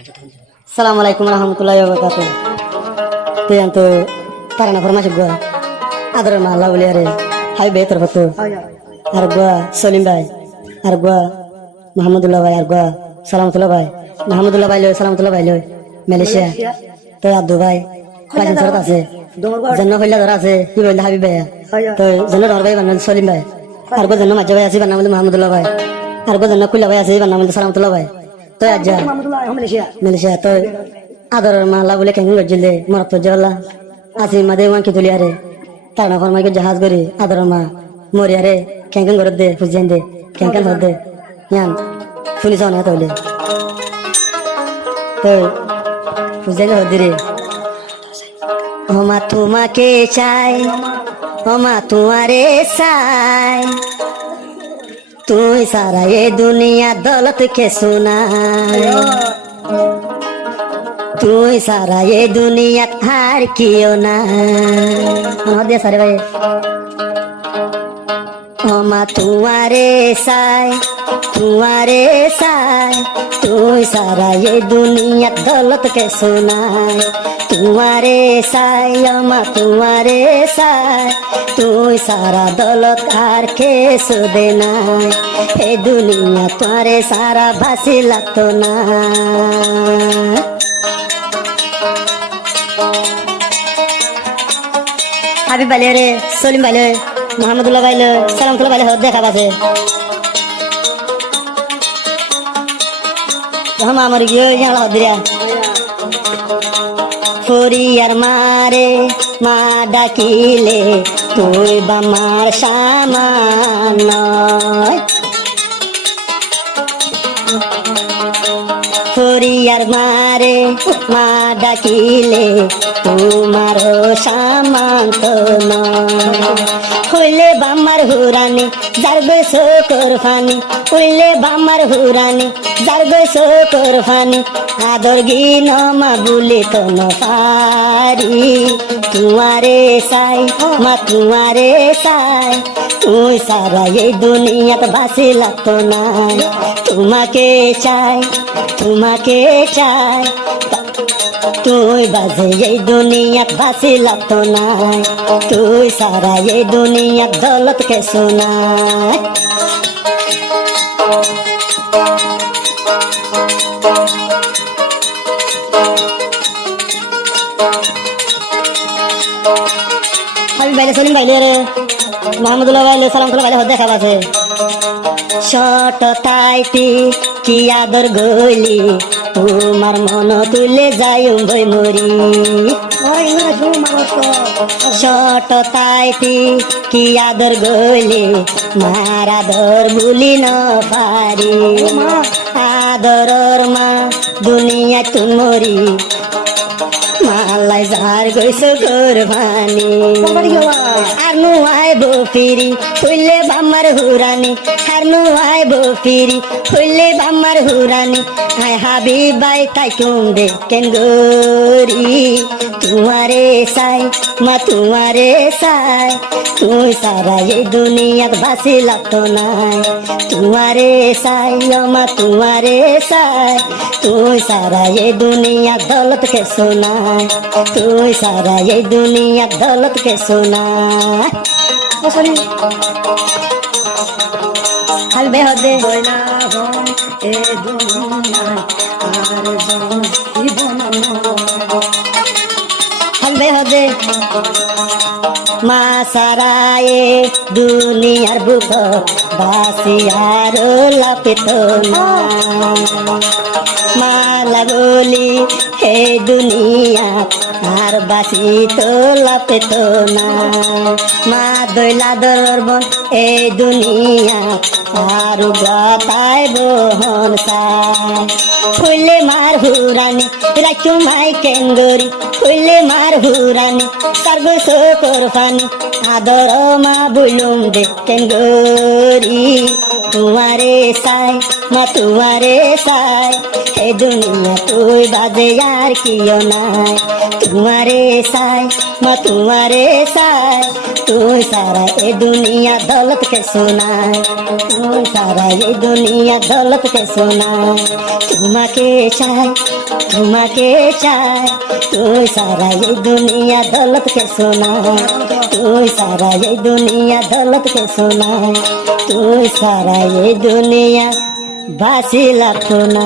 Assalamualaikum warahmatullahi wabarakatuh. Tiang tu tarana formasi gua. Adar malah uliare. Hai beter betul. Argua Solim Bhai. Argua Muhammadullah Bhai. Argua Salamatullah Bhai. Muhammadullah Bhai lo Salamatullah Bhai lo. Malaysia. তো আব্দু ভাই cousin সরত আছে জন্য হইলা ধরা আছে কি বললে হাবিব ভাই তো জন্য ধর ভাই বানাল সলিম ভাই আর গো জন্য মাঝে ভাই আছে বানাল মাহমুদুল্লাহ ভাই আর গো জন্য কুল্লা ভাই আছে বানাল সালামতুল্লাহ ভাই তো আজ যা মালয়েশিয়া তো আদর মালা বলে কেন গজিলে মরত জল্লা আসি মাদে ওয়ান কি তুলিয়ারে তারা ফরমাই কে জাহাজ করি আদর মা মরিয়ারে কেন কেন করে দে ফুজেন দে কেন কেন হদ দে ইয়ান পুলিশ না তোলে তো ফুজেন হদিরে ওমা তোমাকে চাই ওমা তোমারে চাই তুই সারা এ দুনিয়া দৌলত কে শোনাই তুই সারা এ দুনিয়া হার কিও না দিয়া সারে ভাই ওমা তোমারে চাই তুই সারা এ দুনিয়া দৌলত কে শোনাই तुम्हारे साई अमा तुम्हारे साई तुई सारा दौलत आर के सुदेना हे दुनिया तुम्हारे सारा भासी लगतो ना हाबीब भाई रे सलीम भाई मोहम्मदुल्लाह भाई सलामतुल्लाह भाई देखा बासे हम आमर गियो यहाँ हदिया ফরিয়ার মারে মা ডাকিলে তুই বামার সামান নয় ফরিয়ার মারে মা ডাকিলে তোমার সামান তো নয় হইলে বামার হুরানি যার গেছ কোরফানি হইলে বামার হুরানি যার গেছ কোরফানি আদর গিন মা বলে তো নারি তোমারে সাই মা তোমারে সাই তুই সারা এই দুনিয়াত বাসি লাগতো না তোমাকে চাই তুই বাজে এই দুনিয়াত বাসি লাগতো না তুই সারা এই দুনিয়াত দৌলত কে শোনাই হাবিব ভাই সলিম ভাই রে মোহাম্মদুল্লাহ ভাই সালামতুল্লাহ ভাই দেখা বাসে শট তাইতি কি আদর গলি তোমার মন তুলে যাই বই মরি শট তাইতি কি আদর গলি মার আদর ভুলি ন পারি আদরর মা দুনিয়া তুমরি মালাই যার গৈছ কোরবানি আর নু আইব ফিরি হইলে বামার হুরানি আর নু আইব ফিরি হইলে বামার হুরানি আয় হাবিব ভাই তাই কুম দে কেন গরি তোমারে সাই মা তোমারে সাই তুই সারা এই দুনিয়াত বাসি লাগতো নাই তোমারে সাই মা তোমারে সাই তুই সারা এই দুনিয়া দৌলত কে শোনাই তুই সারা এই দুনিয়া দৌলত কে শোনাই হালবে হদে বইনা হন এ দুনিয়া আর জীবন হালবে হদে মা সারায়ে দুনিয়ার বুক বাসি আর লাপিত না মালা বলি হে দুনিয়া আর বাসি তো লাপিত না মা দইলা দরবন এই দুনিয়া আর গাতায় বহন সাই হইলে মার হুরানি রাখু মাই কেঙ্গরি হইলে মার হুরানি সার্গো কোরফানি আদর মা বুলুম দে কেঙ্গরি তোমারে সাই মা তোমারে সাই এই দুনিয়া তুই বাজে আর কিও নাই তোমারে সাই মা তোমারে সাই তুই সারা এই দুনিয়া দৌলত के সোনাই তুই সারা এই দুনিয়া দৌলত के সোনাই তোমাকে চাই তুই সারা এই দুনিয়া দৌলত के সোনাই তুই সারা এই দুনিয়া দৌলত के সোনাই তুই সারা এই দুনিয়া বাসি লাগতো না